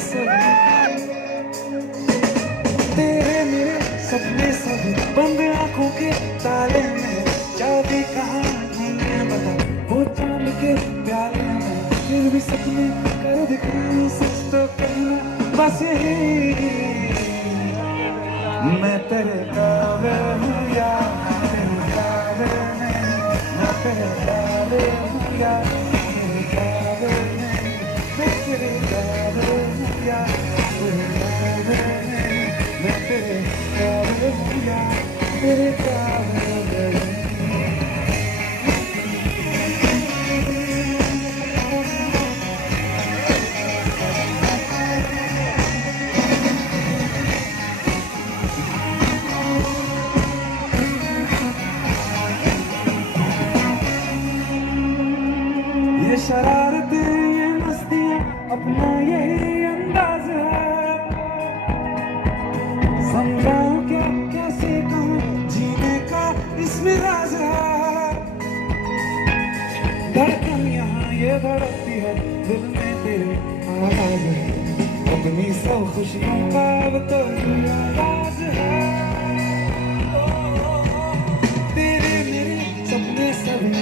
सब तेरे मेरे सपने सब बंद आंखों के ताले में चाबी कहाँ ढूंढे बता वो चांद के प्याले में फिर भी सपने कर दिखाऊं सच तो कहना बस यही मैं तेरे काबिल हूँ या तेरे काबिल नहीं मैं तेरे काबिल हूँ या तेरे काबिल नहीं मैं तेरे काबिल हूँ या तेरे काबिल नहीं मैं तेरे काबिल हूँ या तेरे काबिल नहीं ये शरारतें ये मस्तियाँ अपना यही अंदाज है समझाऊं क्या कैसे कहूँ जीने का इसमें राज है धड़कन यहाँ ये धड़कती है दिल में तेरे आवाज है अपनी सब खुशियों का अब तो आवाज है तेरे मेरे सपने सभी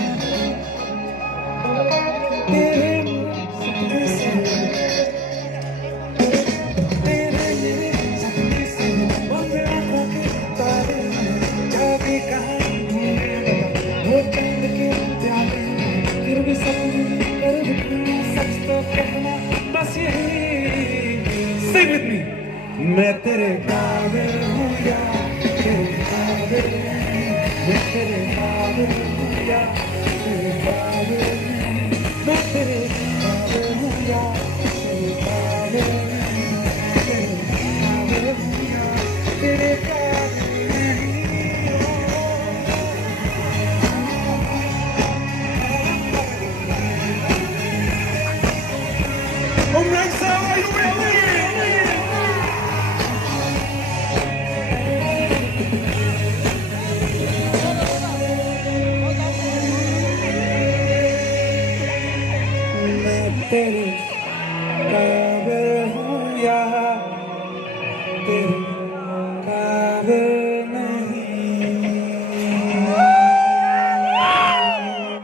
तेरे सपने से तेरे मेरे सपने से बंद आंखों के तारे में चाबी कहाँ ढूंढे वो चांद के प्याले में फिर भी सपने कर दिखाऊं सच तो कहना बस यही Sing with me मैं तेरे काबिल हूँ या तेरे काबिल नहीं मैं तेरे काबिल हूँ या तेरे काबिल नहीं मैं तेरे काबिल हूँ या तेरे काबिल नहीं तेरे काबिल हूँ या तेरे काबिल नहीं Oh Maxa, are you ready? Baby